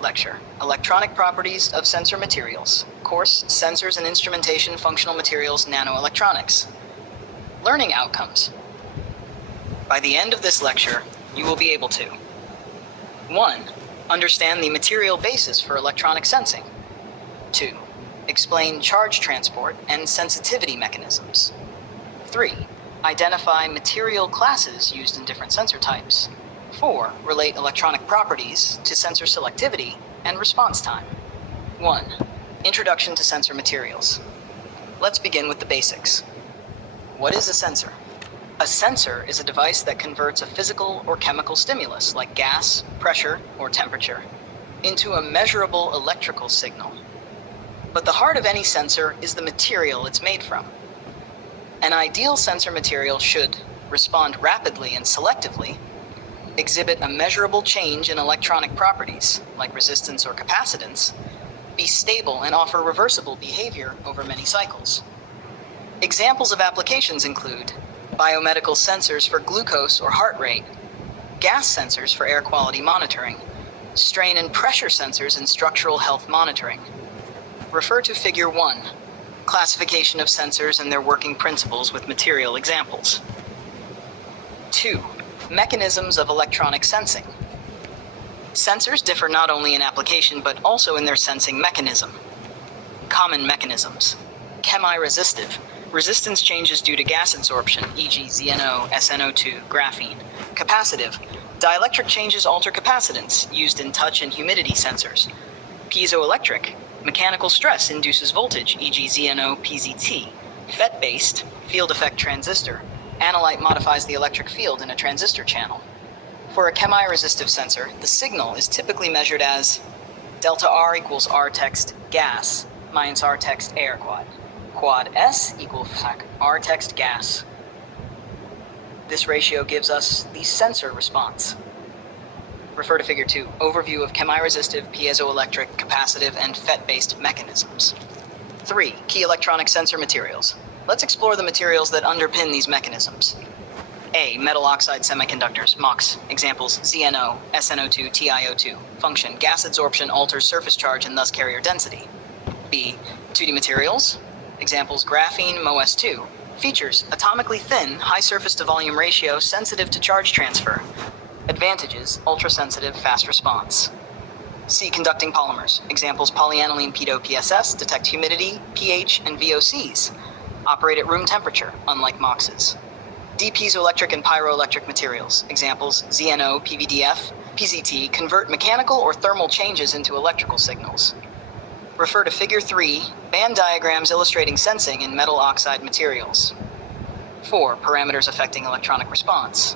lecture, Electronic Properties of Sensor Materials, course, Sensors and Instrumentation Functional Materials Nanoelectronics. Learning outcomes. By the end of this lecture, you will be able to 1. Understand the material basis for electronic sensing. 2. Explain charge transport and sensitivity mechanisms. 3. Identify material classes used in different sensor types. 4. Relate electronic properties to sensor selectivity and response time. 1. Introduction to sensor materials. Let's begin with the basics. What is a sensor? A sensor is a device that converts a physical or chemical stimulus, like gas, pressure, or temperature, into a measurable electrical signal. But the heart of any sensor is the material it's made from. An ideal sensor material should respond rapidly and selectively, exhibit a measurable change in electronic properties, like resistance or capacitance, be stable and offer reversible behavior over many cycles. Examples of applications include biomedical sensors for glucose or heart rate, gas sensors for air quality monitoring, strain and pressure sensors in structural health monitoring. Refer to Figure 1, Classification of Sensors and Their Working Principles with Material Examples. 2. Mechanisms of electronic sensing. Sensors differ not only in application but also in their sensing mechanism. Common mechanisms. Chemiresistive. Resistance changes due to gas absorption, e.g. ZNO, SNO2, graphene. Capacitive. Dielectric changes alter capacitance, used in touch and humidity sensors. Piezoelectric. Mechanical stress induces voltage, e.g. ZNO, PZT. FET-based. Field effect transistor. Analyte modifies the electric field in a transistor channel. For a chemiresistive sensor, the signal is typically measured as delta R equals R text gas minus R text air quad. Quad S equals R text gas. This ratio gives us the sensor response. Refer to Figure 2, Overview of chemiresistive, piezoelectric, capacitive, and FET-based mechanisms. 3. Key electronic sensor materials. Let's explore the materials that underpin these mechanisms. A. Metal oxide semiconductors, MOX. Examples, ZNO, SNO2, TiO2. Function, gas adsorption alters surface charge and thus carrier density. B. 2D materials. Examples, graphene, MOS2. Features, atomically thin, high surface to volume ratio, sensitive to charge transfer. Advantages, ultra-sensitive, fast response. C. Conducting polymers. Examples, polyaniline pedo PSS, detect humidity, pH, and VOCs. Operate at room temperature, unlike MOXes. D. Piezoelectric and pyroelectric materials. Examples, ZNO, PVDF, PZT, convert mechanical or thermal changes into electrical signals. Refer to Figure 3, band diagrams illustrating sensing in metal oxide materials. 4. Parameters affecting electronic response.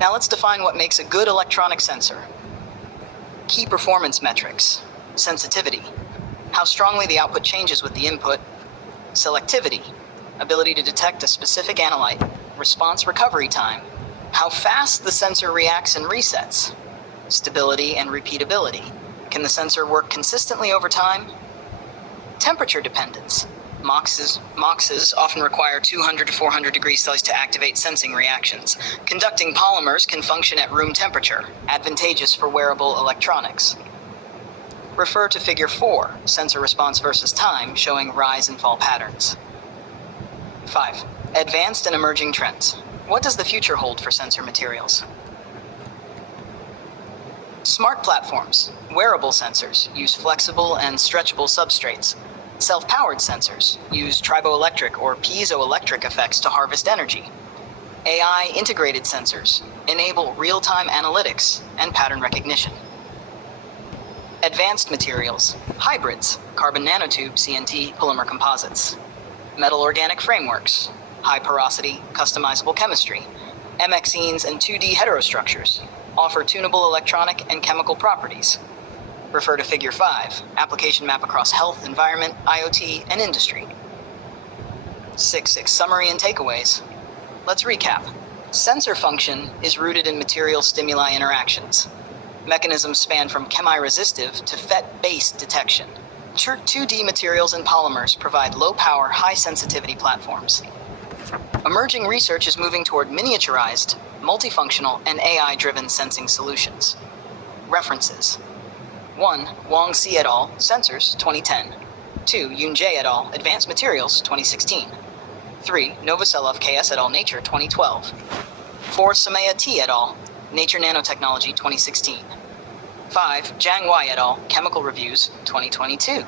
Now let's define what makes a good electronic sensor. Key performance metrics. Sensitivity. How strongly the output changes with the input. Selectivity. Ability to detect a specific analyte. Response recovery time. How fast the sensor reacts and resets. Stability and repeatability. Can the sensor work consistently over time? Temperature dependence. MOXes often require 200 to 400 degrees Celsius to activate sensing reactions. Conducting polymers can function at room temperature, advantageous for wearable electronics. Refer to Figure 4, Sensor response versus time, showing rise and fall patterns. 5. Advanced and emerging trends. What does the future hold for sensor materials? Smart platforms. Wearable sensors use flexible and stretchable substrates. Self-powered sensors use triboelectric or piezoelectric effects to harvest energy. AI integrated sensors enable real-time analytics and pattern recognition. Advanced materials. Hybrids, carbon nanotube, CNT, polymer composites. Metal organic frameworks. High porosity, customizable chemistry. MXenes and 2D heterostructures offer tunable electronic and chemical properties. Refer to Figure 5, application map across health, environment, IoT, and industry. 6. Summary and takeaways. Let's recap. Sensor function is rooted in material stimuli interactions. Mechanisms span from chemiresistive to FET-based detection. 2D materials and polymers provide low-power, high-sensitivity platforms. Emerging research is moving toward miniaturized, multifunctional, and AI-driven sensing solutions. References. 1. Wang C et al., Sensors, 2010. 2. Yoon Jae et al., Advanced Materials, 2016. 3. Novoselov KS et al., Nature, 2012. 4. Samaya T et al., Nature Nanotechnology, 2016. 5. Jiang Y et al., Chemical Reviews, 2022.